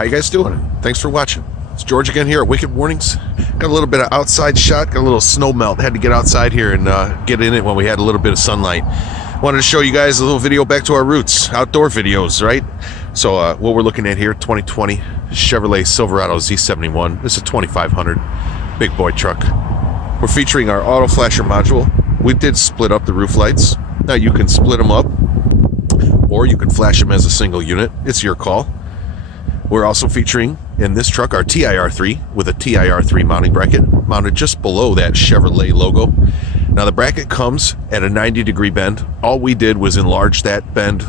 How you guys doing? Thanks for watching. It's George again here at Wicked Warnings. Got a little bit of outside shot, got a little snow melt. Had to get outside here and get in it when we had a little bit of sunlight. Wanted to show you guys a little video back to our roots, outdoor videos, right? So what we're looking at here, 2020 Chevrolet Silverado Z71. This is a 2500 big boy truck. We're featuring our auto flasher module. We did split up the roof lights. Now you can split them up or you can flash them as a single unit. It's your call. We're also featuring in this truck our TIR3 with a TIR3 mounting bracket mounted just below that Chevrolet logo. Now the bracket comes at a 90-degree bend. All we did was enlarge that bend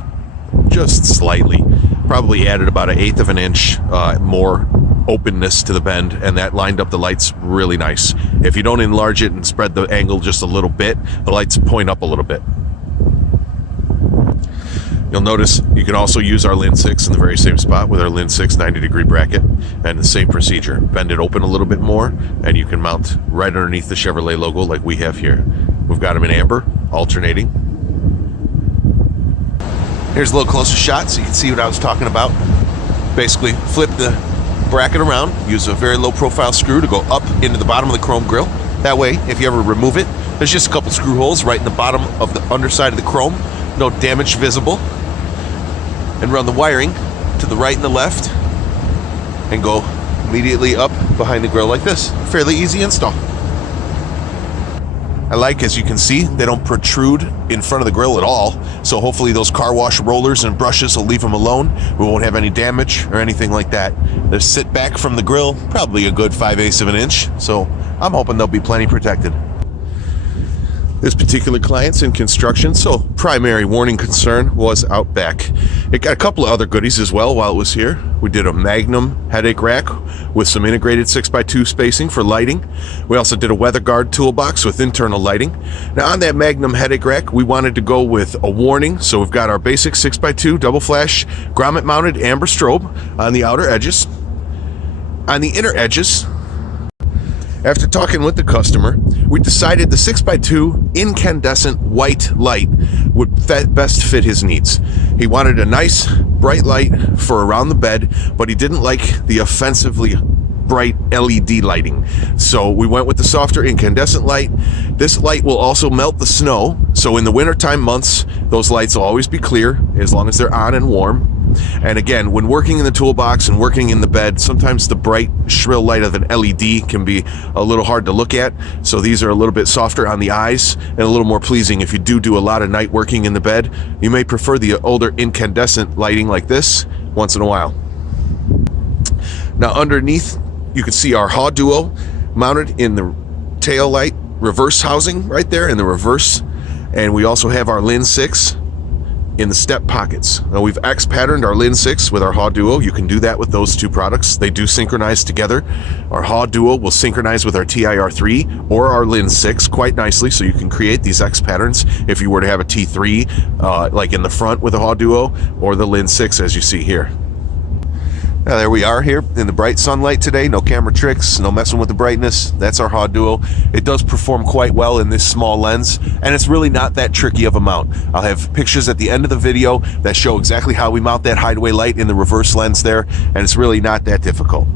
just slightly. Probably added about 1/8 of an inch more openness to the bend, and that lined up the lights really nice. If you don't enlarge it and spread the angle just a little bit, the lights point up a little bit. You'll notice you can also use our Lin 6 in the very same spot with our Lin 6 90-degree bracket, and the same procedure. Bend it open a little bit more, and you can mount right underneath the Chevrolet logo like we have here. We've got them in amber, alternating. Here's a little closer shot so you can see what I was talking about. Basically, flip the bracket around, use a very low profile screw to go up into the bottom of the chrome grille. That way, if you ever remove it, there's just a couple screw holes right in the bottom of the underside of the chrome. No damage visible. And run the wiring to the right and the left and go immediately up behind the grill like this. Fairly easy install. I like, as you can see, they don't protrude in front of the grill at all, so hopefully those car wash rollers and brushes will leave them alone. We won't have any damage or anything like that. They sit back from the grill probably a good 5/8 of an inch, so I'm hoping they'll be plenty protected. This particular client's in construction, so primary warning concern was out back. It got a couple of other goodies as well while it was here. We did a Magnum headache rack with some integrated 6x2 spacing for lighting. We also did a WeatherGuard toolbox with internal lighting. Now on that Magnum headache rack, we wanted to go with a warning, so we've got our basic 6x2 double flash grommet mounted amber strobe on the outer edges. On the inner edges, after talking with the customer, we decided the 6x2 incandescent white light would best fit his needs. He wanted a nice bright light for around the bed, but he didn't like the offensively bright LED lighting. So we went with the softer incandescent light. This light will also melt the snow, so in the wintertime months, those lights will always be clear as long as they're on and warm. And again, when working in the toolbox and working in the bed, sometimes the bright, shrill light of an LED can be a little hard to look at. So these are a little bit softer on the eyes and a little more pleasing. If you do a lot of night working in the bed, you may prefer the older incandescent lighting like this once in a while. Now underneath, you can see our HAW Duo mounted in the tail light reverse housing right there in the reverse. And we also have our Lin 6 in the step pockets. Now we've X patterned our Lin 6 with our HAW Duo. You can do that with those two products. They do synchronize together. Our HAW Duo will synchronize with our TIR3 or our Lin 6 quite nicely, so you can create these X patterns if you were to have a T3 like in the front with a HAW Duo, or the Lin 6 as you see here. Now there we are here in the bright sunlight today. No camera tricks, no messing with the brightness. That's our HAW Duo. It does perform quite well in this small lens, and it's really not that tricky of a mount. I'll have pictures at the end of the video that show exactly how we mount that hideaway light in the reverse lens there, and it's really not that difficult.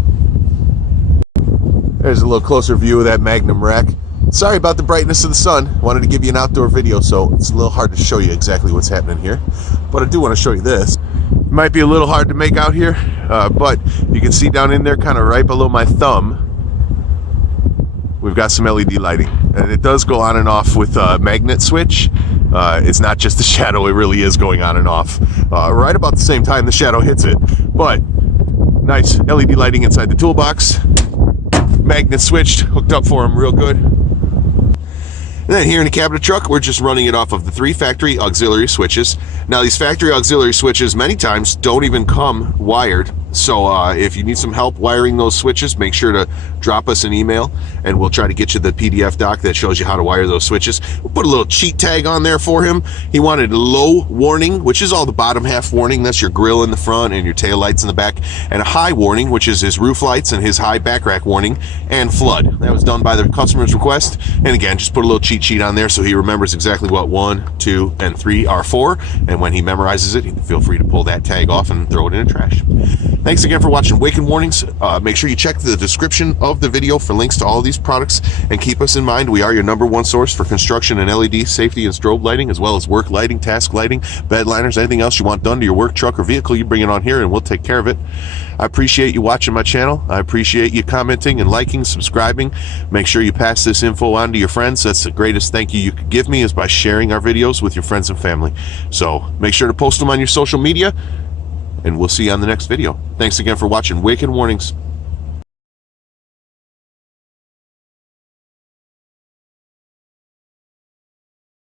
There's a little closer view of that Magnum rack. Sorry about the brightness of the sun. Wanted to give you an outdoor video, so it's a little hard to show you exactly what's happening here. But I do want to show you this. It might be a little hard to make out here, but you can see down in there, kind of right below my thumb, we've got some LED lighting. And it does go on and off with a magnet switch. It's not just the shadow, it really is going on and off. Right about the same time the shadow hits it. But nice LED lighting inside the toolbox. Magnet switched, hooked up for him real good. And then here in the cabinet truck, we're just running it off of the 3 factory auxiliary switches. Now these factory auxiliary switches many times don't even come wired. So if you need some help wiring those switches, make sure to drop us an email and we'll try to get you the PDF doc that shows you how to wire those switches. We'll put a little cheat tag on there for him. He wanted low warning, which is all the bottom half warning. That's your grill in the front and your tail lights in the back. And a high warning, which is his roof lights and his high back rack warning and flood. That was done by the customer's request. And again, just put a little cheat sheet on there so he remembers exactly what 1, 2, and 3 are for. And when he memorizes it, he can feel free to pull that tag off and throw it in the trash. Thanks again for watching Wake-N Warnings. Make sure you check the description of the video for links to all of these products, and keep us in mind. We are your #1 source for construction and LED safety and strobe lighting, as well as work lighting, task lighting, bed liners, anything else you want done to your work truck or vehicle, you bring it on here and we'll take care of it. I appreciate you watching my channel. I appreciate you commenting and liking, subscribing. Make sure you pass this info on to your friends. That's the greatest thank you could give me, is by sharing our videos with your friends and family. So make sure to post them on your social media, and we'll see you on the next video. Thanks again for watching Wake-N Warnings.